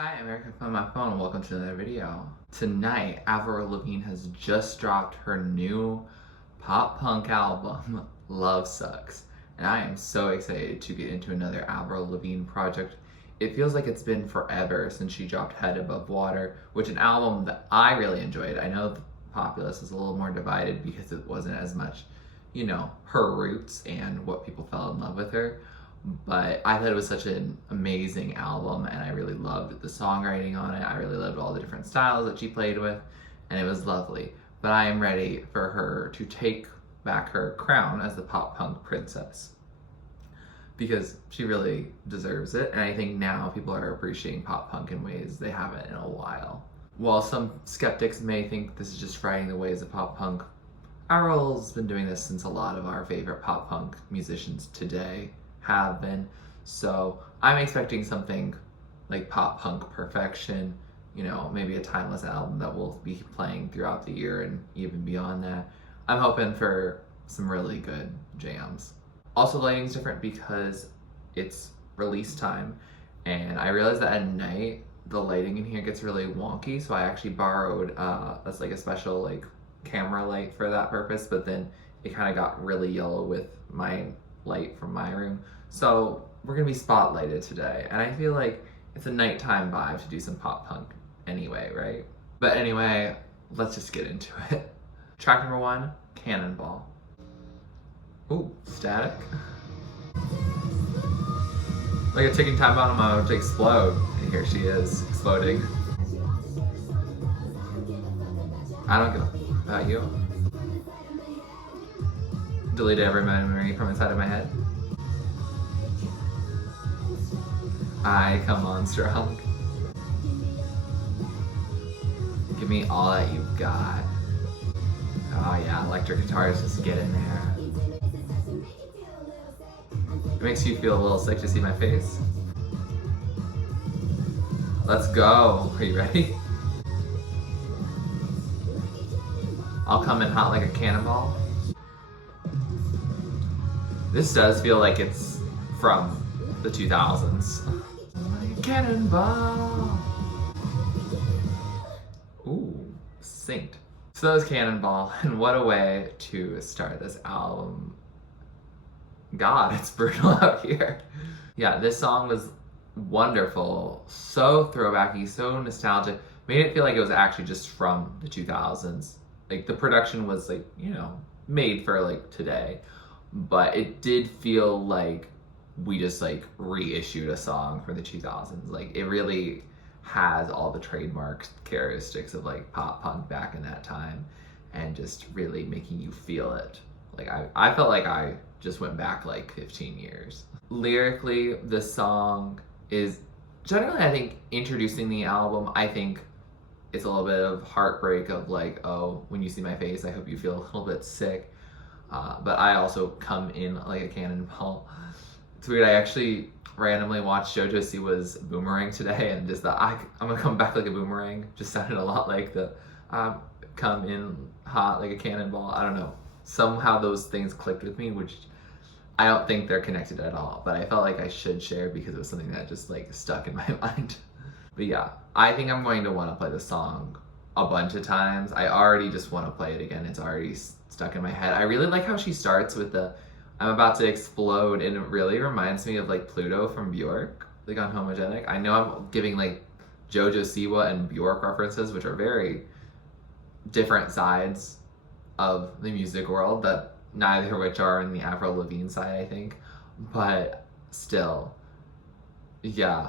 Hi, America from my phone and welcome to another video. Tonight, Avril Lavigne has just dropped her new pop punk album, Love Sux. And I am so excited to get into another Avril Lavigne project. It feels like it's been forever since she dropped Head Above Water, which is an album that I really enjoyed. I know the populace is a little more divided because it wasn't as much, her roots and what people fell in love with her. But I thought it was such an amazing album, and I really loved the songwriting on it. I really loved all the different styles that she played with, and it was lovely. But I am ready for her to take back her crown as the pop punk princess, because she really deserves it, and I think now people are appreciating pop punk in ways they haven't in a while. While some skeptics may think this is just riding the waves of pop punk, Avril's been doing this since a lot of our favorite pop punk musicians today have been. So I'm expecting something like pop punk perfection, maybe a timeless album that will be playing throughout the year and even beyond that. I'm hoping for some really good jams. Also, lighting's different because it's release time, and I realized that at night the lighting in here gets really wonky, so I actually borrowed that's like a special camera light for that purpose, but then it kind of got really yellow with my light from my room. So we're gonna be spotlighted today, and I feel like it's a nighttime vibe to do some pop punk anyway, right? But anyway, let's just get into it. Track number 1, Cannonball. Ooh, static. Like a ticking time bomb about to explode, and here she is, exploding. I don't give a about you. Delete every memory from inside of my head. I come on strong. Give me all that you got. Oh yeah, electric guitars just get in there. It makes you feel a little sick to see my face. Let's go. Are you ready? I'll come in hot like a cannonball. This does feel like it's from the 2000s. Cannonball. Ooh, synced. So that was Cannonball, and what a way to start this album. God, it's brutal out here. Yeah, this song was wonderful. So throwbacky, so nostalgic. Made it feel like it was actually just from the 2000s. Like the production was made for today. But it did feel like we just reissued a song from the 2000s. It really has all the trademark characteristics of pop punk back in that time, and just really making you feel it. I felt like I just went back 15 years. Lyrically, the song is generally, I think, introducing the album. I think it's a little bit of heartbreak of oh, when you see my face, I hope you feel a little bit sick. But I also come in like a cannonball. It's weird, I actually randomly watched JoJo Siwa's Boomerang today, and just thought, I'm gonna come back like a boomerang. Just sounded a lot like the come in hot like a cannonball. I don't know. Somehow those things clicked with me, which I don't think they're connected at all, but I felt like I should share because it was something that just stuck in my mind. But yeah, I think I'm going to want to play the song a bunch of times. I already just want to play it again. It's already stuck in my head. I really like how she starts with the I'm about to explode, and it really reminds me of Pluto from Bjork, on Homogenic. I know I'm giving JoJo Siwa and Bjork references, which are very different sides of the music world, that neither of which are in the Avril Lavigne side, I think. But still, yeah.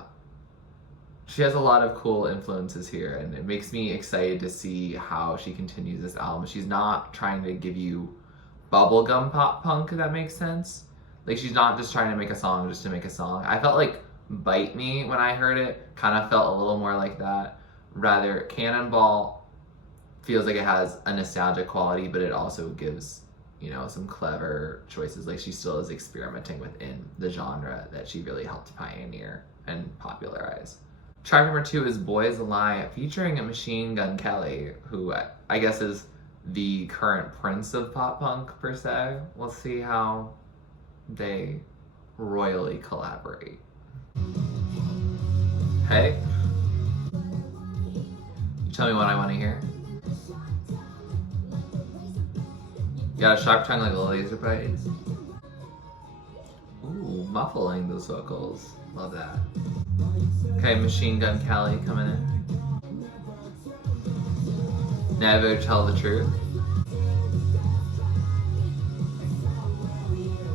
She has a lot of cool influences here, and it makes me excited to see how she continues this album. She's not trying to give you bubblegum pop punk, if that makes sense. She's not just trying to make a song just to make a song. I felt Bite Me, when I heard it, kind of felt a little more like that. Rather, Cannonball feels like it has a nostalgic quality, but it also gives, some clever choices. She still is experimenting within the genre that she really helped pioneer and popularize. Track number 2 is Boy Is a Lie, featuring Machine Gun Kelly, who I guess is the current prince of pop punk, per se. We'll see how they royally collaborate. Hey, Tell me what I want to hear. You got a sharp tongue like a laser blade. Ooh, muffling those vocals. Love that. Okay, Machine Gun Kelly coming in. Never tell the truth.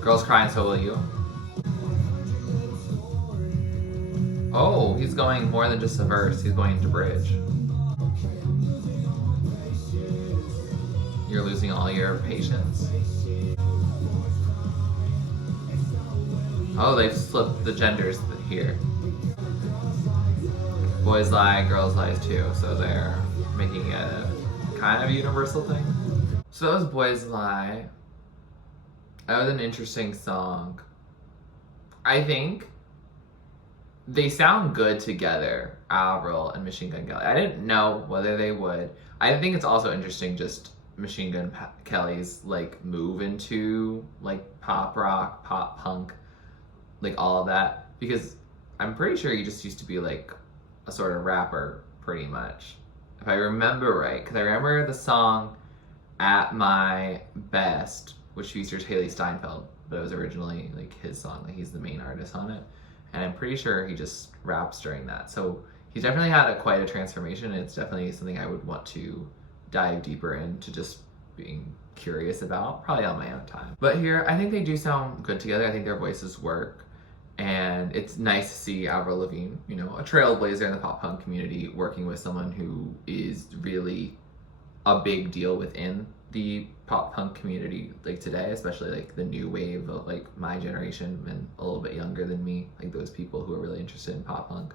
Girls crying, so will you. Oh, he's going more than just a verse. He's going to bridge. You're losing all your patience. Oh, they've flipped the genders here. Boys lie, girls lie too, so they're making it a kind of universal thing. So that was Boys Lie. That was an interesting song. I think they sound good together, Avril and Machine Gun Kelly. I didn't know whether they would. I think it's also interesting just Machine Gun Kelly's like move into like pop rock, pop punk, like all of that, because I'm pretty sure he just used to be like a sort of rapper pretty much, if I remember right, because I remember the song At My Best, which features Haley Steinfeld, but it was originally like his song, like he's the main artist on it, and I'm pretty sure he just raps during that. So he's definitely had quite a transformation, and it's definitely something I would want to dive deeper into, just being curious about, probably on my own time. But here, I think they do sound good together. I think their voices work, and it's nice to see Avril Lavigne, you know, a trailblazer in the pop punk community, working with someone who is really a big deal within the pop punk community like today, especially like the new wave of like my generation and a little bit younger than me, like those people who are really interested in pop punk,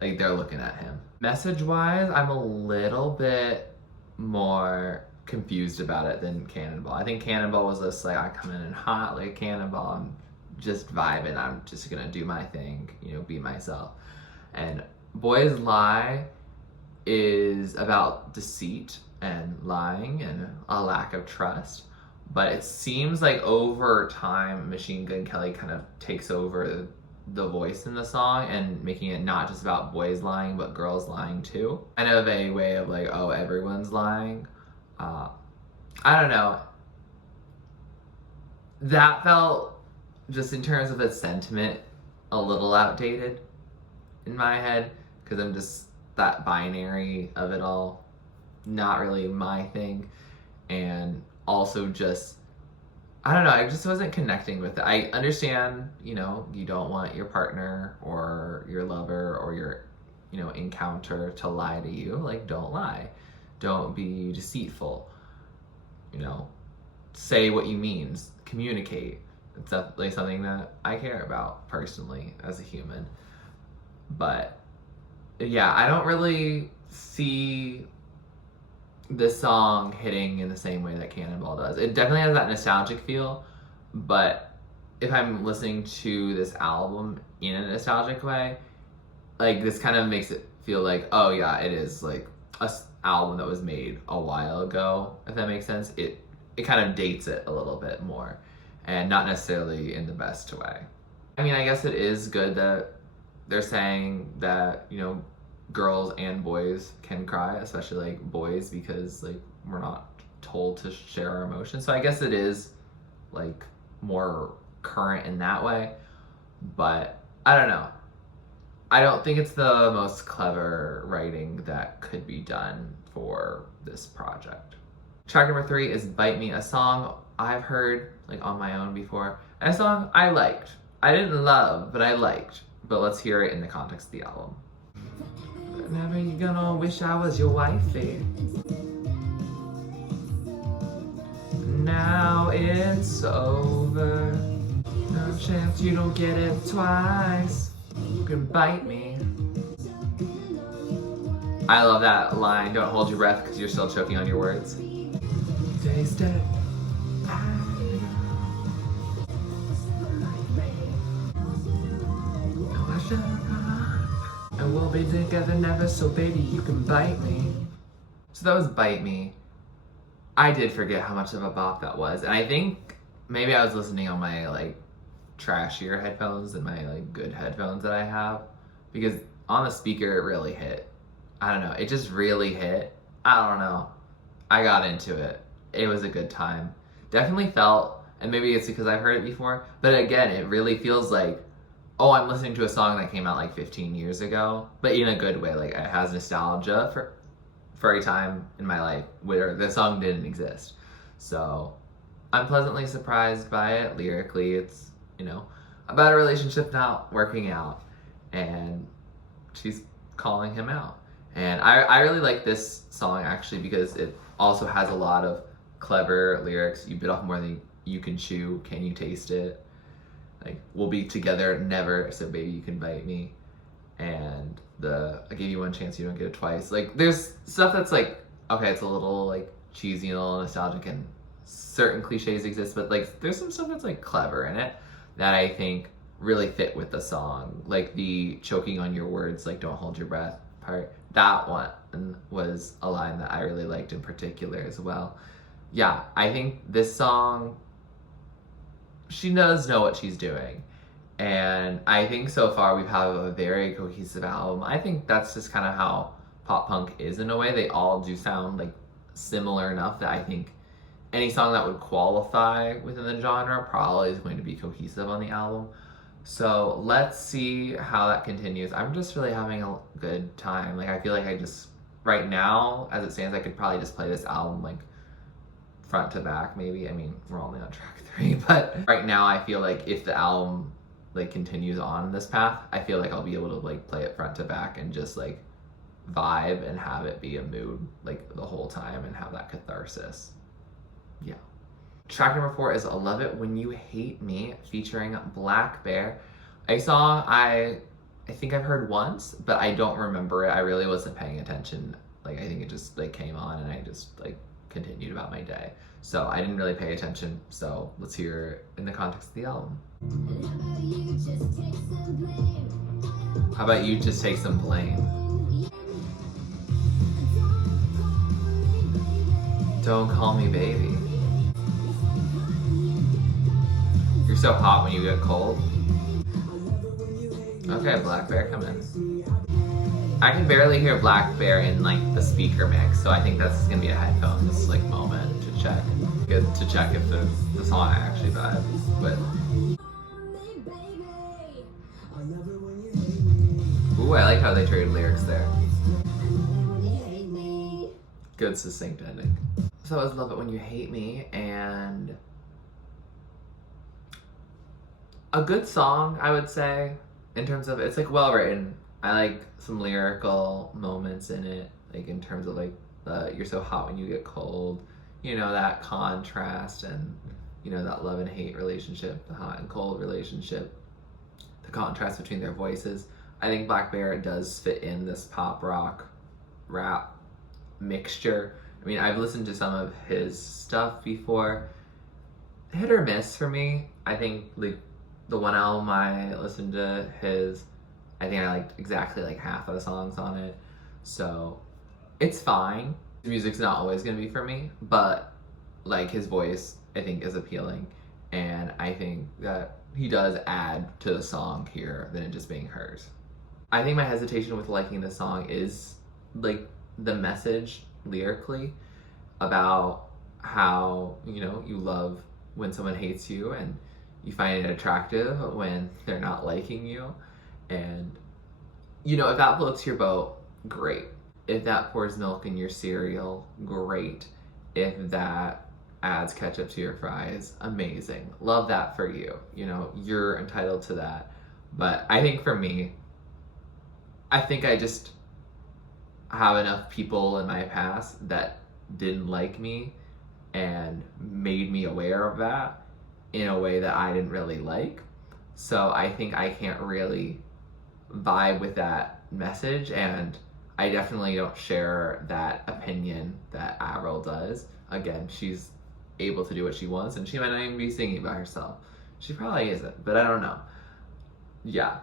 like they're looking at him. Message wise, I'm a little bit more confused about it than Cannonball. I think Cannonball was just like, I come in and hot like Cannonball, I'm just vibing, I'm just gonna do my thing, you know, be myself. And Boys Lie is about deceit and lying and a lack of trust, but it seems like over time Machine Gun Kelly kind of takes over the voice in the song and making it not just about boys lying but girls lying too, kind of a way of like, oh, everyone's lying. I don't know, that felt, just in terms of the sentiment, a little outdated in my head, because I'm just, that binary of it all, not really my thing. And also just, I don't know, I just wasn't connecting with it. I understand, you know, you don't want your partner or your lover or your, you know, encounter to lie to you. Like, don't lie. Don't be deceitful. You know, say what you mean, communicate. It's definitely something that I care about personally as a human. But yeah, I don't really see this song hitting in the same way that Cannonball does. It definitely has that nostalgic feel, but if I'm listening to this album in a nostalgic way, like this kind of makes it feel like, oh yeah, it is like a album that was made a while ago, if that makes sense. It kind of dates it a little bit more, and not necessarily in the best way. I mean, I guess it is good that they're saying that, you know, girls and boys can cry, especially like boys, because like we're not told to share our emotions. So I guess it is like more current in that way, but I don't know. I don't think it's the most clever writing that could be done for this project. Track number 3 is Bite Me, a song I've heard like on my own before, and a song I liked. I didn't love, but I liked. But let's hear it in the context of the album. Never you gonna wish I was your wifey. Now it's over. No chance you don't get it twice. You can bite me. I love that line. Don't hold your breath because you're still choking on your words. Taste it. And we'll be together never, so baby, you can bite me. So that was Bite Me. I did forget how much of a bop that was. And I think maybe I was listening on my like trashier headphones than my like good headphones that I have. Because on the speaker it really hit. I don't know, it just really hit. I don't know. I got into it. It was a good time. Definitely felt, and maybe it's because I've heard it before, but again, it really feels like, oh, I'm listening to a song that came out like 15 years ago, but in a good way. Like, it has nostalgia for a time in my life where the song didn't exist. So I'm pleasantly surprised by it. Lyrically, it's, about a relationship not working out, and she's calling him out. And I really like this song actually because it also has a lot of clever lyrics. You bit off more than you can chew. Can you taste it? Like, we'll be together never, so baby you can bite me. And I gave you one chance, you don't get it twice. Like, there's stuff that's like, okay, it's a little like cheesy and a little nostalgic, and certain cliches exist, but like there's some stuff that's like clever in it that I think really fit with the song. Like the choking on your words, like don't hold your breath part. That one was a line that I really liked in particular as well. Yeah, I think this song, she does know what she's doing. And I think so far we've had a very cohesive album. I think that's just kind of how pop punk is in a way. They all do sound like similar enough that I think any song that would qualify within the genre probably is going to be cohesive on the album. So let's see how that continues. I'm just really having a good time. Like, I feel like right now, as it stands, I could probably just play this album like front to back maybe. I mean, we're only on track 3, but right now I feel like if the album like continues on this path, I feel like I'll be able to like play it front to back and just like vibe and have it be a mood like the whole time and have that catharsis. Yeah. Track number 4 is Love It When You Hate Me featuring blackbear. A song I think I've heard once, but I don't remember it. I really wasn't paying attention. Like, I think it just like came on and I just like continued about my day. So I didn't really pay attention. So let's hear it in the context of the album. How about you just take some blame? Don't call me baby. You're so hot when you get cold. Okay, blackbear, come in. I can barely hear blackbear in like the speaker mix, so I think that's gonna be a headphones like moment to check. Good to check if the song I actually vibe with. Ooh, I like how they traded lyrics there. Good succinct ending. So I was Love It When You Hate Me, and a good song, I would say, in terms of, it's like well written. I like some lyrical moments in it, like in terms of like you're so hot when you get cold, that contrast, and that love and hate relationship, the hot and cold relationship, the contrast between their voices. I think blackbear does fit in this pop rock rap mixture. I mean, I've listened to some of his stuff before. Hit or miss for me. I think like the one album I listened to his, I think I liked exactly like half of the songs on it. So it's fine. The music's not always gonna be for me, but like his voice I think is appealing, and I think that he does add to the song here than it just being hers. I think my hesitation with liking this song is like the message lyrically about how, you love when someone hates you and you find it attractive when they're not liking you. And, if that floats your boat, great. If that pours milk in your cereal, great. If that adds ketchup to your fries, amazing. Love that for you. You're entitled to that. But I think for me, I think I just have enough people in my past that didn't like me and made me aware of that in a way that I didn't really like. So I think I can't really vibe with that message, and I definitely don't share that opinion that Avril does. Again, she's able to do what she wants, and she might not even be singing by herself. She probably isn't, but I don't know. Yeah.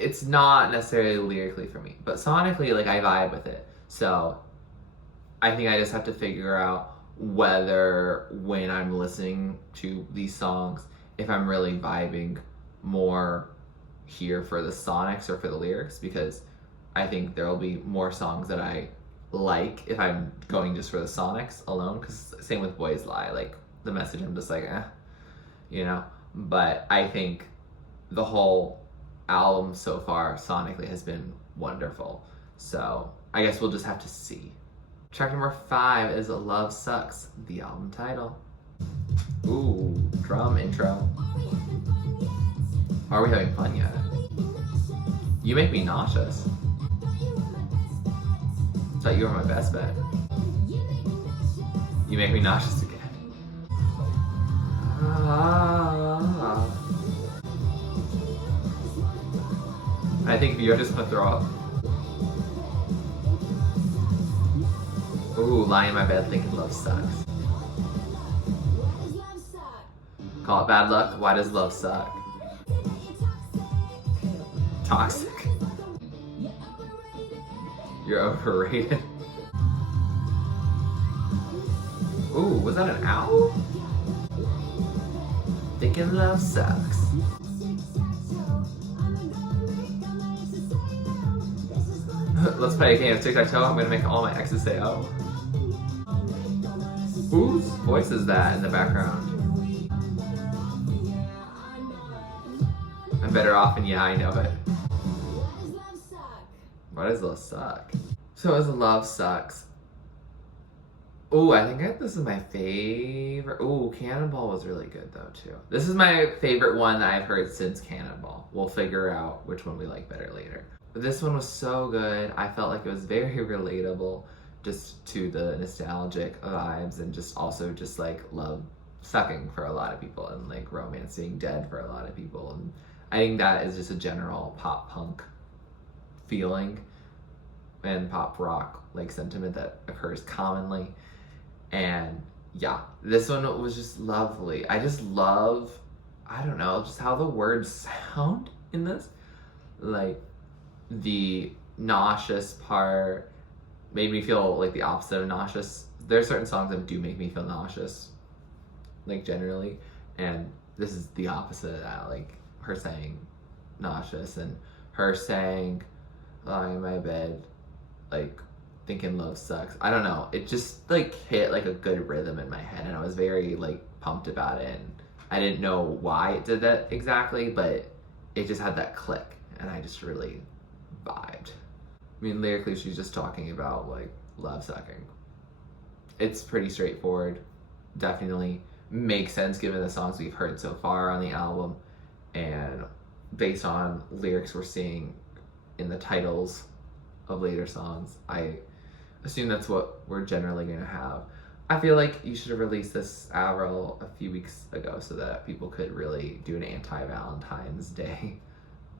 It's not necessarily lyrically for me, but sonically, like, I vibe with it. So I think I just have to figure out whether when I'm listening to these songs, if I'm really vibing more here for the sonics or for the lyrics, because I think there will be more songs that I like if I'm going just for the sonics alone, because same with Boys Lie, like the message I'm just like you know, but I think the whole album so far sonically has been wonderful, so I guess we'll just have to see. Track number 5 is Love Sux, the album title. Ooh, drum intro. Are we having fun yet? You make me nauseous. Thought you were my best bet. You make me nauseous again. I think you're just gonna throw up. Ooh, lying in my bed thinking love sucks. Call it bad luck. Why does love suck? Toxic. You're overrated. Ooh, was that an owl? Thinking love sucks. Let's play a game of tic-tac-toe. I'm gonna make all my exes say oh. Whose voice is that in the background? I'm better off and yeah, I know it. Why does love suck? So is Love Sux. Oh, I think this is my favorite. Oh, Cannonball was really good though too. This is my favorite one that I've heard since Cannonball. We'll figure out which one we like better later. But this one was so good. I felt like it was very relatable just to the nostalgic vibes and just also just like love sucking for a lot of people and like romance being dead for a lot of people. And I think that is just a general pop punk feeling and pop rock like sentiment that occurs commonly. And yeah, this one was just lovely. I just love, I don't know, just how the words sound in this. Like the nauseous part made me feel like the opposite of nauseous. There are certain songs that do make me feel nauseous, like generally, and this is the opposite of that. Like her saying nauseous and her saying lying in my bed like thinking love sucks. I don't know, it just like hit like a good rhythm in my head and I was very like pumped about it, and I didn't know why it did that exactly, but it just had that click and I just really vibed. I mean, lyrically she's just talking about like love sucking. It's pretty straightforward, definitely makes sense given the songs we've heard so far on the album and based on lyrics we're seeing in the titles of later songs. I assume that's what we're generally gonna have. I feel like you should have released this Avril a few weeks ago so that people could really do an anti-Valentine's Day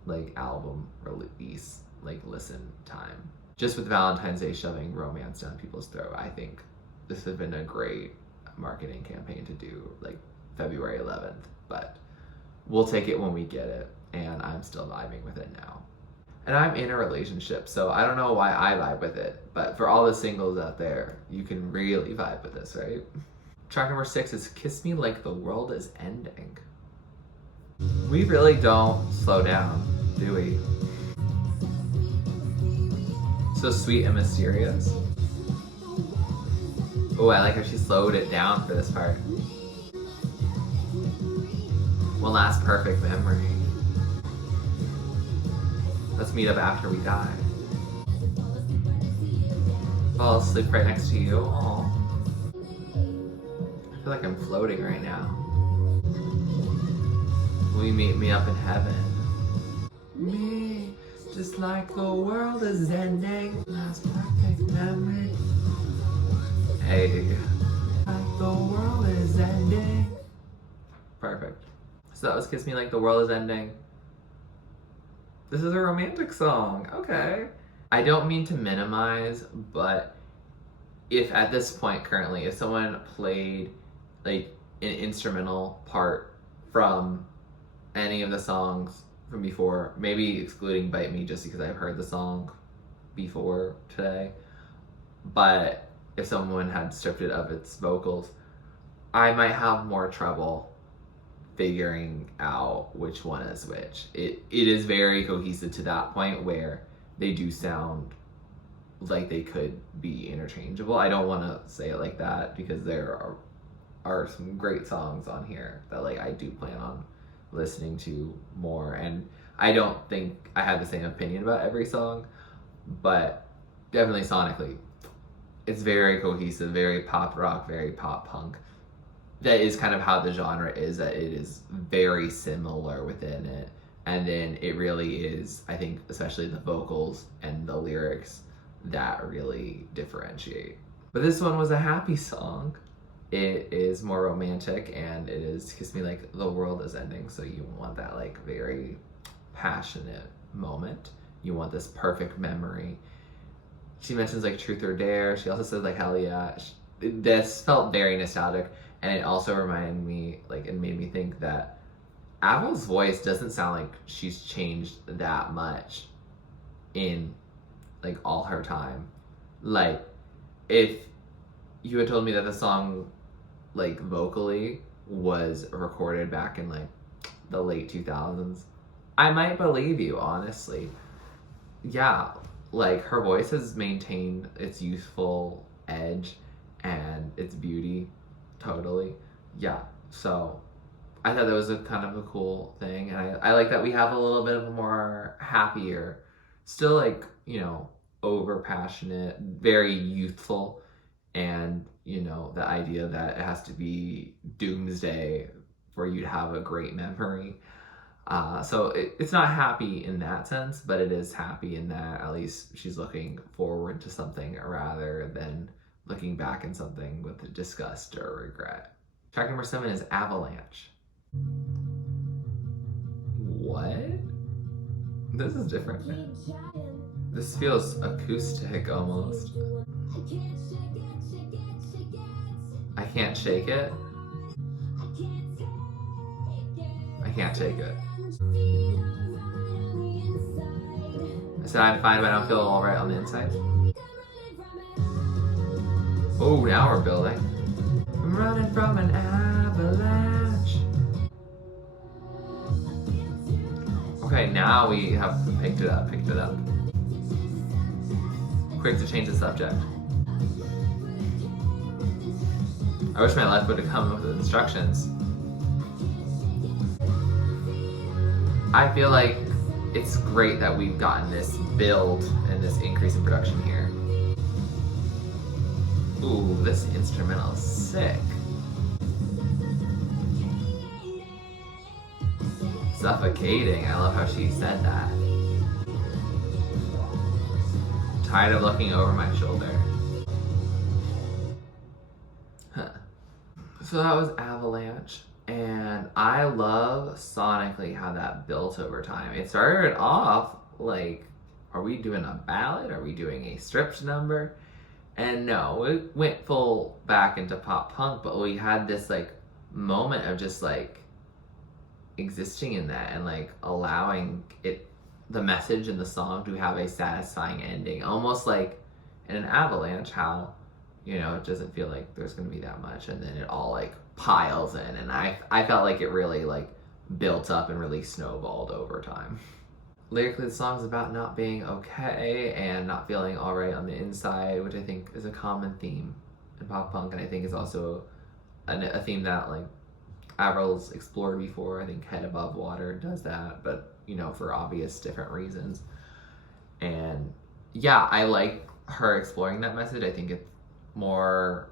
like album release, like listen time. Just with Valentine's Day shoving romance down people's throat, I think this would have been a great marketing campaign to do like February 11th, but we'll take it when we get it, and I'm still vibing with it now. And I'm in a relationship, so I don't know why I vibe with it, but for all the singles out there, you can really vibe with this, right? Track number 6 is Kiss Me Like the World is Ending. We really don't slow down, do we? So sweet and mysterious. Oh, I like how she slowed it down for this part. One last perfect memory. Let's meet up after we die. Fall asleep right next to you. Aww. I feel like I'm floating right now. Will you meet me up in heaven? Me, just like the world is ending. Last perfect memory. Hey, like the world is ending. Perfect. So that was Kiss Me Like the World is Ending. This is a romantic song, okay. I don't mean to minimize, but if at this point currently, if someone played like an instrumental part from any of the songs from before, maybe excluding Bite Me just because I've heard the song before today, but if someone had stripped it of its vocals, I might have more trouble figuring out which one is which. It is very cohesive to that point where they do sound like they could be interchangeable. I don't want to say it like that because there are some great songs on here that like I do plan on listening to more, and I don't think I have the same opinion about every song, but definitely sonically it's very cohesive, very pop rock, very pop punk. That is kind of how the genre is, that it is very similar within it, and then it really is, I think, especially the vocals and the lyrics that really differentiate. But this one was a happy song. It is more romantic, and it is Kiss Me Like the World Is Ending, so you want that like very passionate moment. You want this perfect memory. She mentions like truth or dare. She also says like hell yeah. This felt very nostalgic, and it also reminded me, like, it made me think that Avril's voice doesn't sound like she's changed that much in like all her time. Like, if you had told me that the song like vocally was recorded back in like the late 2000s, I might believe you, honestly. Yeah, like her voice has maintained its youthful edge and its beauty totally. Yeah, so I thought that was a kind of a cool thing, and I like that we have a little bit of a more happier, still like, you know, over passionate, very youthful, and you know, the idea that it has to be doomsday for you to have a great memory. So it's not happy in that sense, but it is happy in that at least she's looking forward to something rather than looking back in something with disgust or regret. Track number 7 is Avalanche. What? This is different. This feels acoustic almost. I can't shake it. I can't take it. I said I'm fine, but I don't feel alright on the inside. Oh, now we're building. I'm running from an avalanche. Okay, now we have picked it up. Quick to change the subject. I wish my life would have come with instructions. I feel like it's great that we've gotten this build and this increase in production here. Ooh, this instrumental is sick. Suffocating, I love how she said that. Tired of looking over my shoulder. Huh. So that was Avalanche. And I love sonically how that built over time. It started off like, are we doing a ballad? Are we doing a stripped number? And no, it went full back into pop punk, but we had this like moment of just like existing in that and like allowing it, the message in the song, to have a satisfying ending. Almost like in an avalanche, how, you know, it doesn't feel like there's gonna be that much, and then it all like piles in, and I felt like it really like built up and really snowballed over time. Lyrically, the song's about not being okay and not feeling alright on the inside, which I think is a common theme in pop punk, and I think is also a theme that like Avril's explored before. I think Head Above Water does that, but you know, for obvious different reasons. And yeah, I like her exploring that message. I think it's more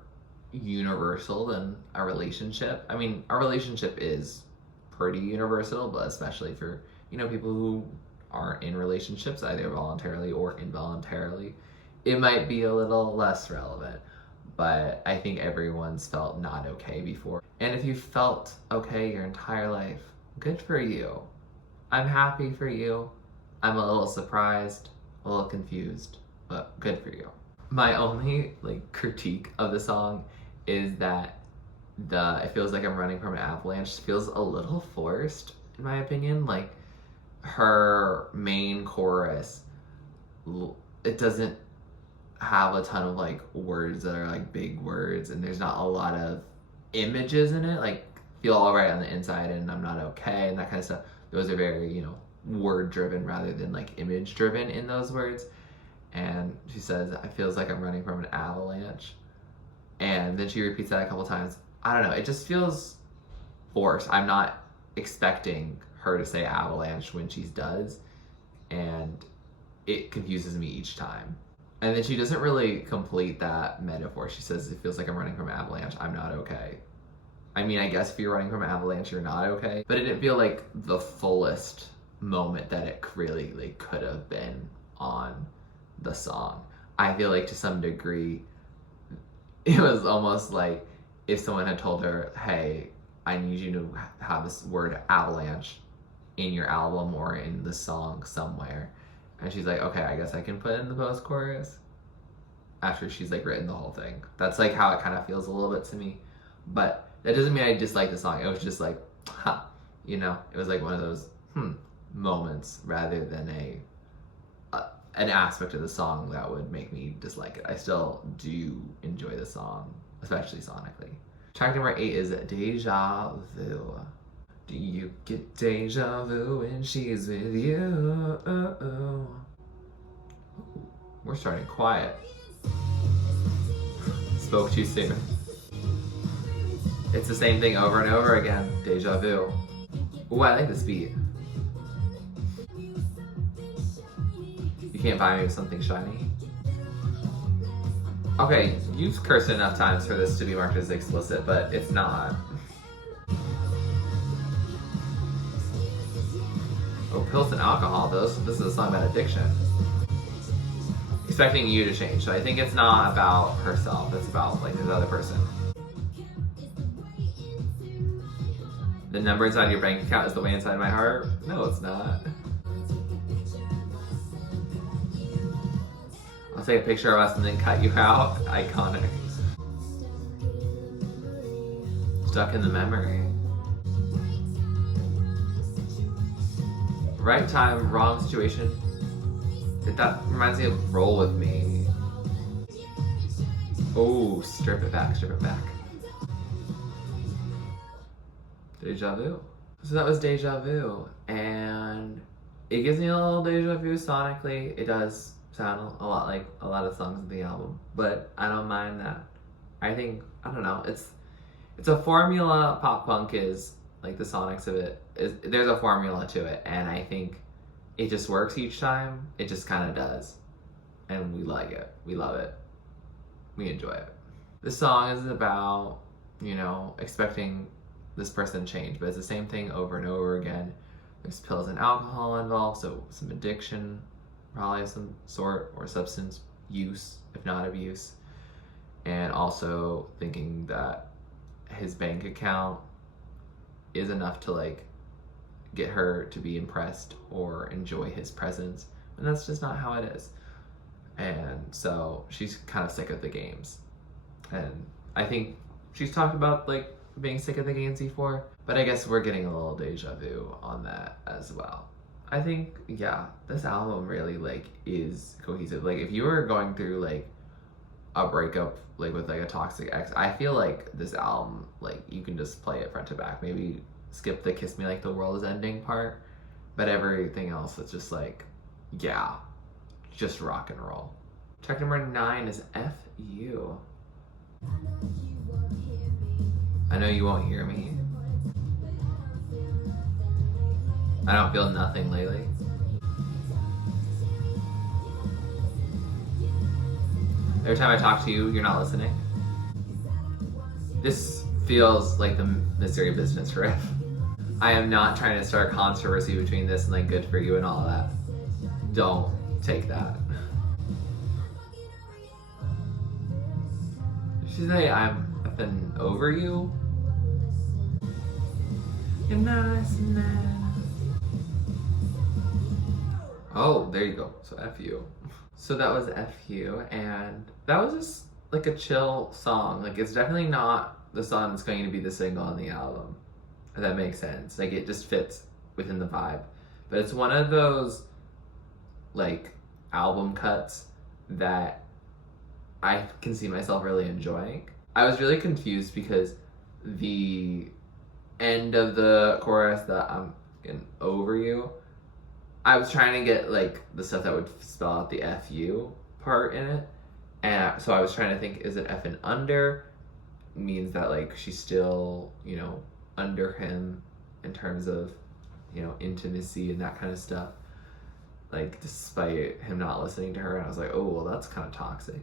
universal than a relationship. I mean, a relationship is pretty universal, but especially for, you know, people who aren't in relationships, either voluntarily or involuntarily, it might be a little less relevant. But I think everyone's felt not okay before. And if you felt okay your entire life, good for you. I'm happy for you. I'm a little surprised, a little confused, but good for you. My only like critique of the song is that it feels like I'm running from an avalanche feels a little forced, in my opinion. Like, her main chorus, it doesn't have a ton of like words that are like big words, and there's not a lot of images in it, like feel all right on the inside and I'm not okay and that kind of stuff. Those are very, you know, word driven rather than like image driven in those words. And she says, "It feels like I'm running from an avalanche." And then she repeats that a couple times. I don't know, it just feels forced. I'm not expecting her to say avalanche when she does, and it confuses me each time. And then she doesn't really complete that metaphor. She says, "It feels like I'm running from an avalanche. I'm not okay." I mean, I guess if you're running from an avalanche, you're not okay. But it didn't feel like the fullest moment that it really like could have been on the song. I feel like to some degree, it was almost like if someone had told her, "Hey, I need you to have this word avalanche in your album or in the song somewhere." And she's like, "Okay, I guess I can put it in the post-chorus," after she's like written the whole thing. That's like how it kind of feels a little bit to me. But that doesn't mean I dislike the song. It was just like, it was like one of those moments rather than an aspect of the song that would make me dislike it. I still do enjoy the song, especially sonically. Track number 8 is Déjà Vu. Do you get deja vu when she's with you? Ooh, we're starting quiet. Spoke too soon. It's the same thing over and over again. Deja vu. Ooh, I like this beat. You can't buy me with something shiny. Okay, you've cursed enough times for this to be marked as explicit, but it's not. Oh, pills and alcohol. This is a song about addiction. Expecting you to change. So I think it's not about herself. It's about like this other person. The number inside your bank account is the way inside my heart? No, it's not. I'll take a picture of us and then cut you out. Iconic. Stuck in the memory. Right time, wrong situation. That reminds me of Roll With Me. Oh, strip it back, strip it back. Deja vu. So that was Deja Vu, and it gives me a little deja vu sonically. It does sound a lot like a lot of songs of the album, but I don't mind that. I think, I don't know, it's a formula. Pop punk is like the sonics of it. There's a formula to it, and I think it just works each time. It just kind of does, and we like it. We love it. We enjoy it. The song is about, expecting this person to change, but it's the same thing over and over again. There's pills and alcohol involved, so some addiction, probably of some sort, or substance use, if not abuse. And also thinking that his bank account is enough to like get her to be impressed or enjoy his presence, and that's just not how it is. And so she's kind of sick of the games, and I think she's talked about like being sick of the games before, but I guess we're getting a little deja vu on that as well. I think, yeah, this album really like is cohesive. Like if you were going through like a breakup like with like a toxic ex, I feel like this album, like you can just play it front to back. Maybe skip the "Kiss Me Like the World Is Ending" part, but everything else it's just like, yeah, just rock and roll. Track number 9 is F You. I know you won't hear me. I don't feel nothing lately. Every time I talk to you, you're not listening. This feels like the Mystery Business riff. I am not trying to start controversy between this and like Good For You and all that. Don't take that. Did she say I'm effing over you? You're nice and that. Oh, there you go. So F You. So that was F You, and that was just like a chill song. Like it's definitely not the song that's going to be the single on the album, if that makes sense. Like it just fits within the vibe. But it's one of those like album cuts that I can see myself really enjoying. I was really confused because the end of the chorus, that I'm getting over you, I was trying to get like the stuff that would spell out the FU part in it. And so I was trying to think, is it F and under? Means that like she's still, you know, under him in terms of, you know, intimacy and that kind of stuff. Like despite him not listening to her, and I was like, oh well, that's kind of toxic.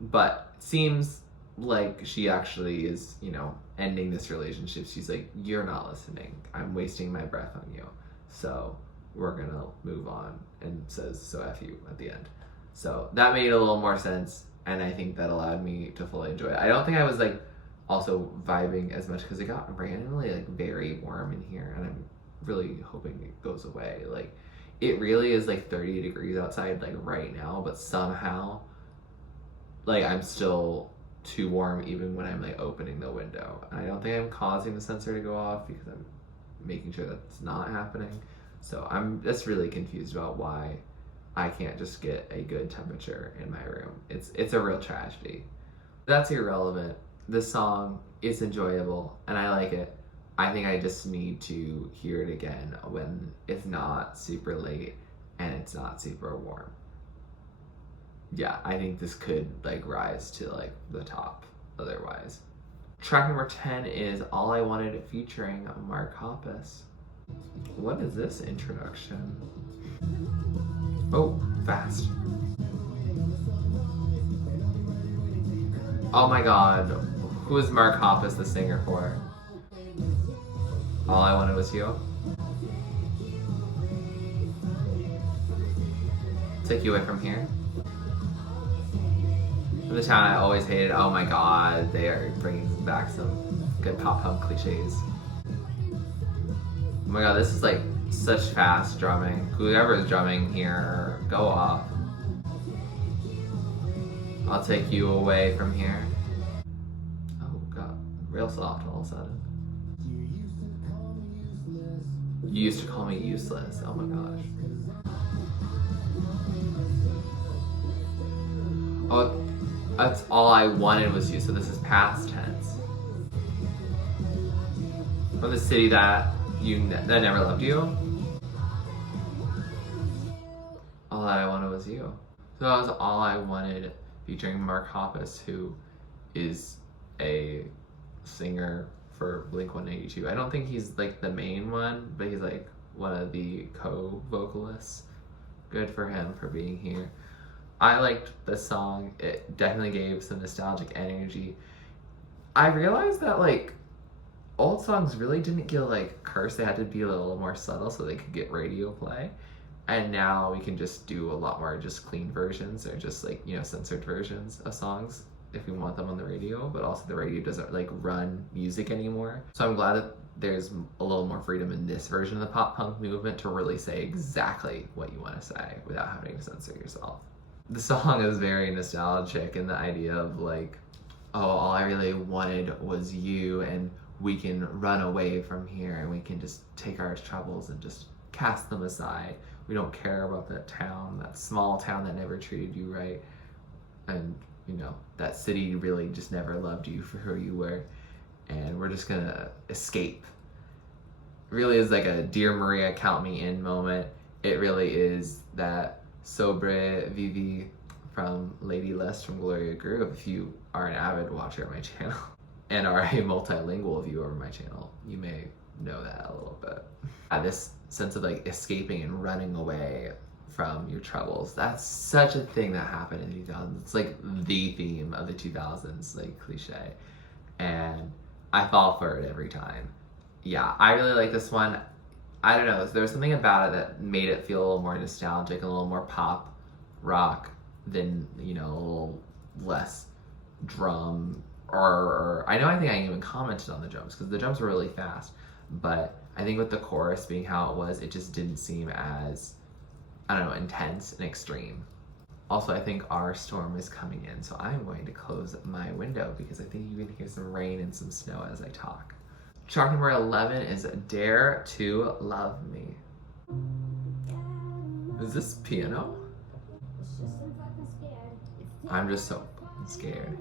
But it seems like she actually is, you know, ending this relationship. She's like, you're not listening. I'm wasting my breath on you. So we're gonna move on, and says so F you at the end. So that made a little more sense, and I think that allowed me to fully enjoy it. I don't think I was like also vibing as much because it got randomly like very warm in here, and I'm really hoping it goes away. Like it really is like 30 degrees outside like right now, but somehow like I'm still too warm even when I'm like opening the window. I don't think I'm causing the sensor to go off because I'm making sure that's not happening. So I'm just really confused about why I can't just get a good temperature in my room. It's a real tragedy. That's irrelevant. This song is enjoyable and I like it. I think I just need to hear it again when it's not super late and it's not super warm. Yeah, I think this could like rise to like the top otherwise. Track number 10 is All I Wanted featuring Mark Hoppus. What is this introduction? Oh, fast. Oh my god, who is Mark Hoppus the singer for? All I Wanted Was You? Take You Away From Here? The town I always hated. Oh my god, they are bringing back some good pop punk cliches. Oh my god, this is like such fast drumming. Whoever is drumming here, go off. I'll take you away from here. Oh god, real soft all of a sudden. You used to call me useless. Oh my gosh. Oh, that's all I wanted was you. So this is past tense. From the city that that never loved you. All I wanted was you. So that was All I Wanted featuring Mark Hoppus, who is a singer for Blink-182. I don't think he's like the main one, but he's like one of the co-vocalists. Good for him for being here. I liked this song. It definitely gave some nostalgic energy. I realized that like old songs really didn't get like cursed. They had to be a little more subtle so they could get radio play. And now we can just do a lot more just clean versions or just like, you know, censored versions of songs if we want them on the radio, but also the radio doesn't like run music anymore. So I'm glad that there's a little more freedom in this version of the pop punk movement to really say exactly what you want to say without having to censor yourself. The song is very nostalgic in the idea of like, oh, all I really wanted was you, and we can run away from here and we can just take our troubles and just cast them aside. We don't care about that town, that small town that never treated you right. And, you know, that city really just never loved you for who you were. And we're just gonna escape. It really is like a Dear Maria, count me in moment. It really is that Sobre Vivi from Lady Less from Gloria Groove. If you are an avid watcher of my channel and are a multilingual viewer of my channel, you may know that a little bit. This sense of like escaping and running away from your troubles, that's such a thing that happened in the 2000s. It's like the theme of the 2000s, like cliche. And I fall for it every time. Yeah, I really like this one. I don't know, there was something about it that made it feel a little more nostalgic, a little more pop rock than, you know, a little less drum or I think I even commented on the drums because the drums were really fast, but I think with the chorus being how it was, it just didn't seem as, I don't know, intense and extreme. Also, I think our storm is coming in, so I'm going to close my window because I think you can hear some rain and some snow as I talk. Track number 11 is Dare to Love Me. Is this piano? I'm just so scared.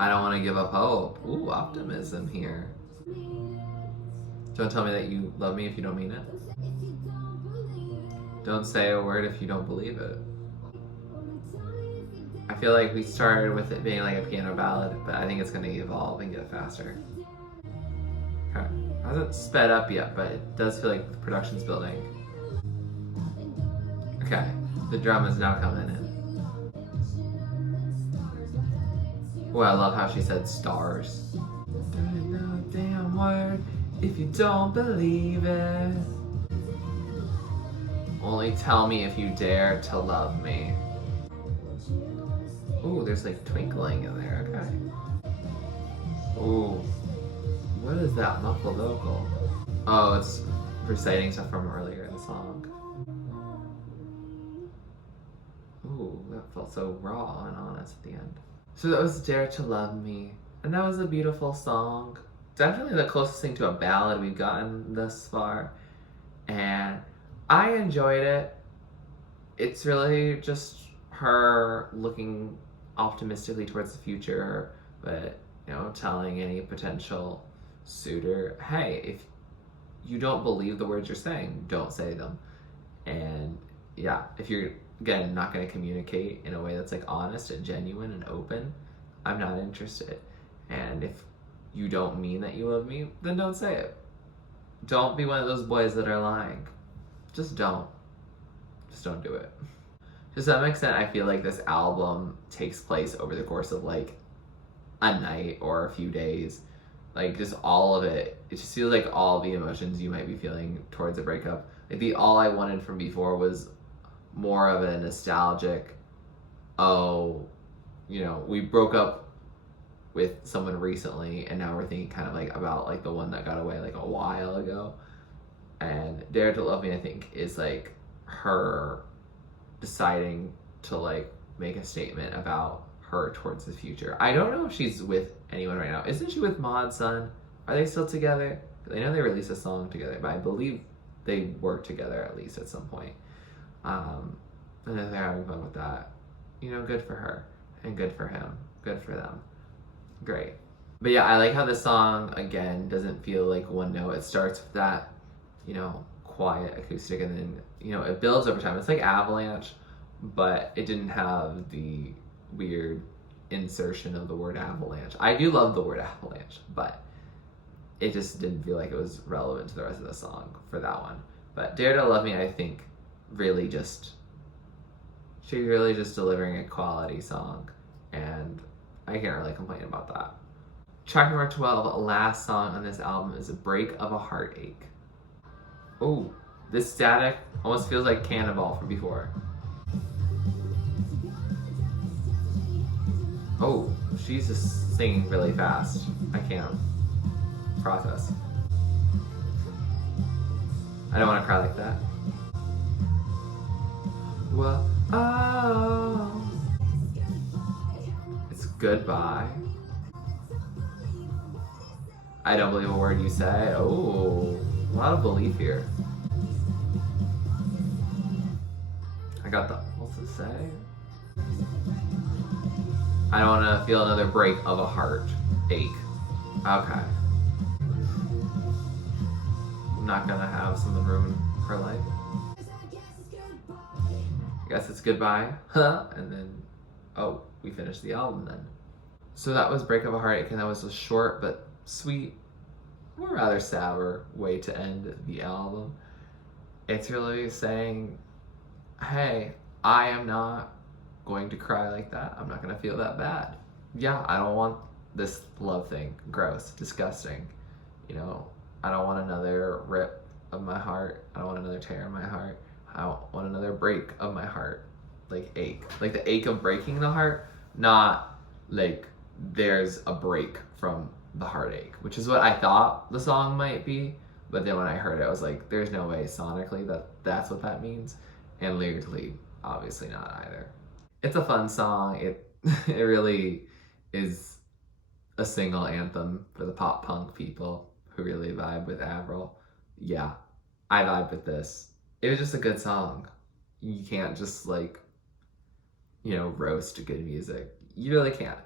I don't want to give up hope. Ooh, optimism here. Don't tell me that you love me if you don't mean it. Don't say a word if you don't believe it. I feel like we started with it being like a piano ballad, but I think it's going to evolve and get faster. Okay. It hasn't sped up yet, but it does feel like the production's building. Okay, the drum is now coming in. Oh, I love how she said stars. Don't know a damn word if you don't believe it. Only tell me if you dare to love me. Ooh, there's like twinkling in there, okay. Ooh, what is that muffled vocal? Oh, it's reciting stuff from earlier in the song. Ooh, that felt so raw and honest at the end. So that was Dare to Love Me, and that was a beautiful song. Definitely the closest thing to a ballad we've gotten thus far, and I enjoyed it. It's really just her looking optimistically towards the future, but telling any potential suitor, hey, if you don't believe the words you're saying, don't say them. And yeah, if you're again not going to communicate in a way that's like honest and genuine and open, I'm not interested. And if you don't mean that you love me, then don't say it. Don't be one of those boys that are lying. Just don't do it. To some extent, I feel like this album takes place over the course of like a night or a few days. Like just all of it. It just feels like all the emotions you might be feeling towards a breakup. Like the All I Wanted from before was more of a nostalgic, we broke up with someone recently and now we're thinking kind of like about like the one that got away like a while ago. And Dare to Love Me, I think, is like her deciding to like make a statement about her towards the future. I don't know if she's with anyone right now. Isn't she with Maud's son? Are they still together? I know they released a song together, but I believe they worked together at least at some point. And they're having fun with that. Good for her and good for him. Good for them. Great. But yeah, I like how the song again doesn't feel like one note. It starts with that quiet acoustic, and then it builds over time. It's like Avalanche, but it didn't have the weird insertion of the word avalanche. I do love the word avalanche, but it just didn't feel like it was relevant to the rest of the song for that one. But Dare to Love Me, I think, she's really just delivering a quality song, and I can't really complain about that. Track number 12, last song on this album, is A Break of a Heartache. Oh, this static almost feels like Cannonball from before. Oh, she's just singing really fast. I can't process. I don't want to cry like that. Well, oh, it's goodbye. I don't believe a word you say. Oh, a lot of belief here. I got the, what's it say? I don't want to feel another break of a heart ache. Okay. I'm not gonna have someone ruin her life. I guess it's goodbye. And then, oh, we finished the album then. So that was Break of a Heartache, and that was a short but sweet, or rather sour way to end the album. It's really saying, hey, I am not going to cry like that. I'm not going to feel that bad. Yeah, I don't want this love thing. Gross, disgusting. I don't want another rip of my heart. I don't want another tear in my heart. I don't want another break of my heart. Like ache. Like the ache of breaking the heart, not like there's a break from the heartache, which is what I thought the song might be. But then when I heard it, I was like, there's no way sonically that's what that means. And lyrically, obviously not either. It's a fun song. It really is a single anthem for the pop punk people who really vibe with Avril. Yeah, I vibe with this. It was just a good song. You can't just roast good music. You really can't.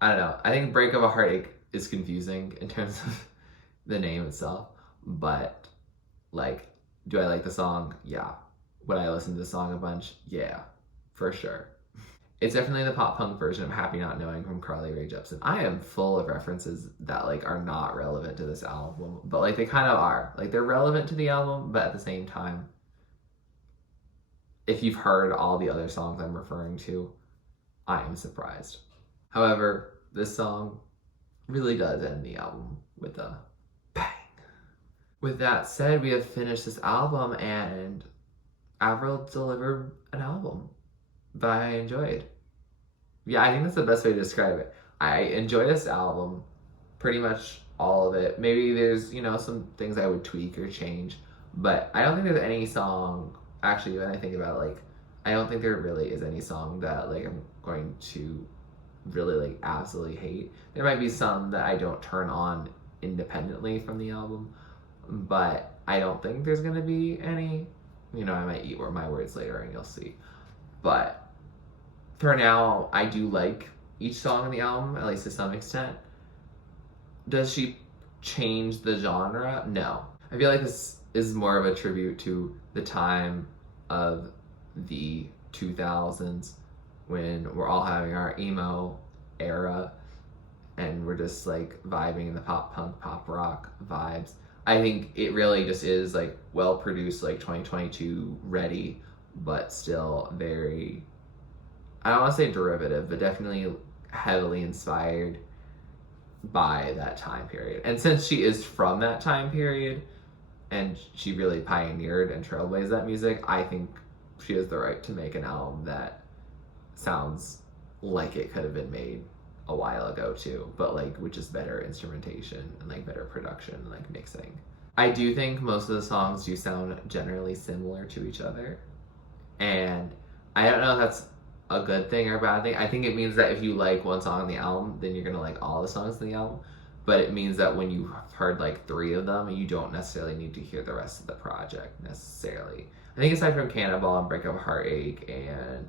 I don't know. I think Break of a Heartache is confusing in terms of the name itself. but like, do I like the song? Yeah. Would I listen to the song a bunch? Yeah, for sure. It's definitely the pop punk version of Happy Not Knowing from Carly Rae Jepsen. I am full of references that like are not relevant to this album, but like they kind of are. Like they're relevant to the album, but at the same time, if you've heard all the other songs I'm referring to, I am surprised. However, this song really does end the album with a bang. With that said, we have finished this album, and Avril delivered an album that I enjoyed. Yeah, I think that's the best way to describe it. I enjoy this album, pretty much all of it. Maybe there's, some things I would tweak or change, but I don't think there's any song, actually, when I think about it, like, I don't think there really is any song that, like, I'm going to really, like, absolutely hate. There might be some that I don't turn on independently from the album, but I don't think there's going to be any. I might eat my words later and you'll see. But for now, I do like each song in the album, at least to some extent. Does she change the genre? No. I feel like this is more of a tribute to the time of the 2000s when we're all having our emo era and we're just like vibing in the pop punk, pop rock vibes. I think it really just is like well produced, like 2022 ready, but still very, I don't want to say derivative, but definitely heavily inspired by that time period. And since she is from that time period and she really pioneered and trailblazed that music, I think she has the right to make an album that sounds like it could have been made a while ago too, but like with just better instrumentation and like better production and like mixing. I do think most of the songs do sound generally similar to each other, and I don't know if that's a good thing or a bad thing. I think it means that if you like one song on the album, then you're gonna like all the songs on the album, but it means that when you've heard like 3 of them, you don't necessarily need to hear the rest of the project necessarily. I think aside from Cannonball and Break Up a Heartache and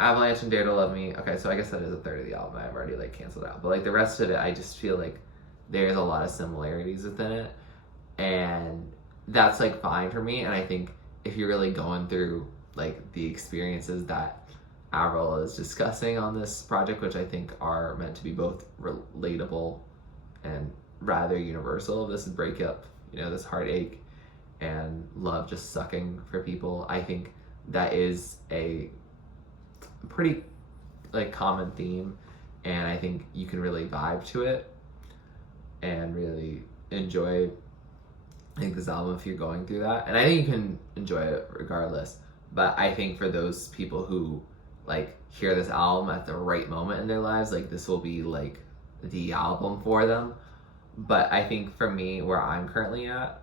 Avalanche and Dare to Love Me. Okay, so I guess that is a third of the album I've already like canceled out. But like the rest of it, I just feel like there's a lot of similarities within it. And that's like fine for me. And I think if you're really going through like the experiences that Avril is discussing on this project, which I think are meant to be both relatable and rather universal, this breakup, this heartache and love just sucking for people, I think that is a pretty like common theme, and I think you can really vibe to it and really enjoy this album if you're going through that, and I think you can enjoy it regardless. But I think for those people who like hear this album at the right moment in their lives, like this will be like the album for them. But I think for me, where I'm currently at,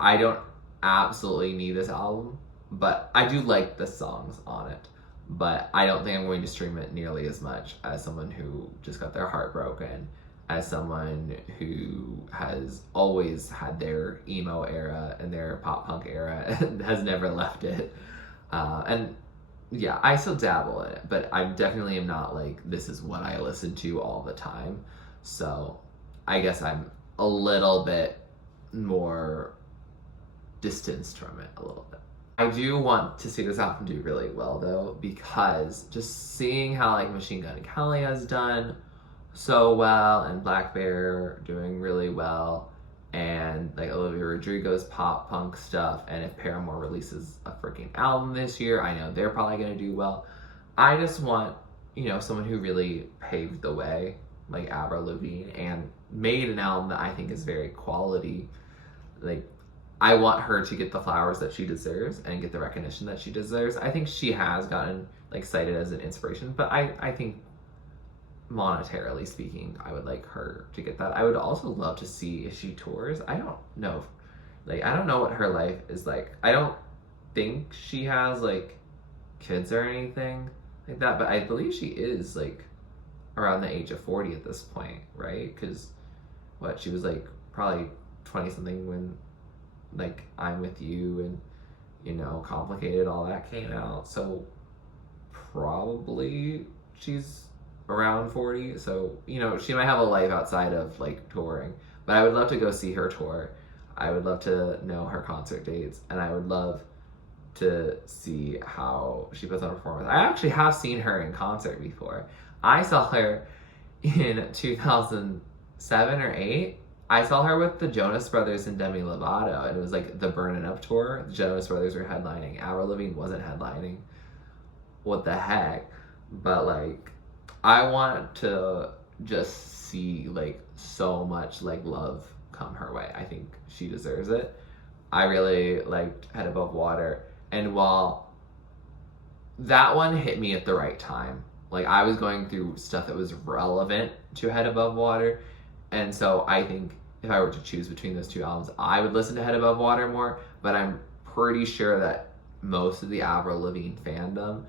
I don't absolutely need this album, but I do like the songs on it. But I don't think I'm going to stream it nearly as much as someone who just got their heart broken, as someone who has always had their emo era and their pop punk era and has never left it. And yeah, I still dabble in it, but I definitely am not like, this is what I listen to all the time. So I guess I'm a little bit more distanced from it a little bit. I do want to see this album do really well though, because just seeing how like Machine Gun Kelly has done so well and blackbear doing really well, and like Olivia Rodrigo's pop punk stuff, and if Paramore releases a freaking album this year, I know they're probably gonna do well. I just want, someone who really paved the way, like Avril Lavigne, and made an album that I think is very quality. Like, I want her to get the flowers that she deserves and get the recognition that she deserves. I think she has gotten like cited as an inspiration, but I think monetarily speaking, I would like her to get that. I would also love to see if she tours. I don't know. Like, I don't know what her life is like. I don't think she has like kids or anything like that, but I believe she is like around the age of 40 at this point, right? Because she was like probably 20 something when like I'm With You and Complicated, all that came out, so probably she's around 40. So she might have a life outside of like touring, but I would love to go see her tour. I would love to know her concert dates, and I would love to see how she puts on a performance. I actually have seen her in concert before. I saw her in 2007 or 8. I saw her with the Jonas Brothers and Demi Lovato, and it was like the Burnin' Up tour. The Jonas Brothers were headlining. Avril Lavigne wasn't headlining. What the heck? But like, I want to just see like so much like love come her way. I think she deserves it. I really liked Head Above Water, and while that one hit me at the right time, like I was going through stuff that was relevant to Head Above Water, and so I think if I were to choose between those two albums, I would listen to Head Above Water more, but I'm pretty sure that most of the Avril Lavigne fandom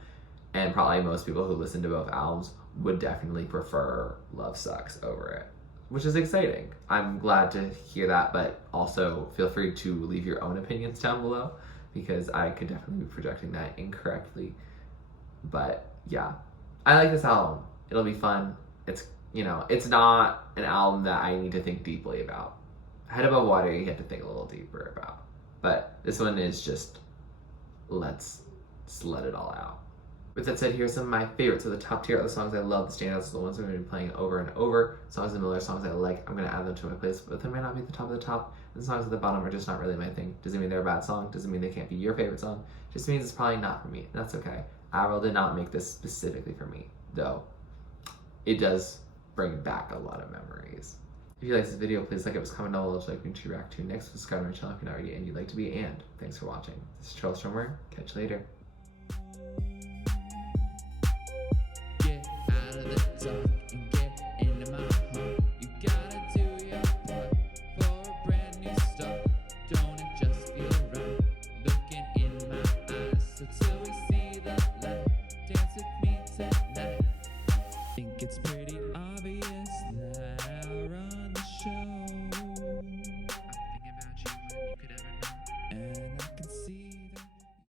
and probably most people who listen to both albums would definitely prefer Love Sux over it, which is exciting. I'm glad to hear that, but also feel free to leave your own opinions down below, because I could definitely be projecting that incorrectly. But yeah, I like this album. It'll be fun. It's, you know, it's not an album that I need to think deeply about. Head Above Water, you have to think a little deeper about. But this one is just, let's just let it all out. With that said, here's some of my favorites. So the top tier are the songs I love, the standouts are the ones I'm going to be playing over and over. Songs in the middle are songs I like. I'm going to add them to my playlist, but they might not be at the top of the top. And the songs at the bottom are just not really my thing. Doesn't mean they're a bad song. Doesn't mean they can't be your favorite song. Just means it's probably not for me. And that's okay. Avril did not make this specifically for me, though it does bring back a lot of memories. If you like this video, please like it, comment down below to like me to react to next. Subscribe to my channel if you're not already and you'd like to be. And thanks for watching. This is TurtleStormer. Catch you later. It's pretty obvious.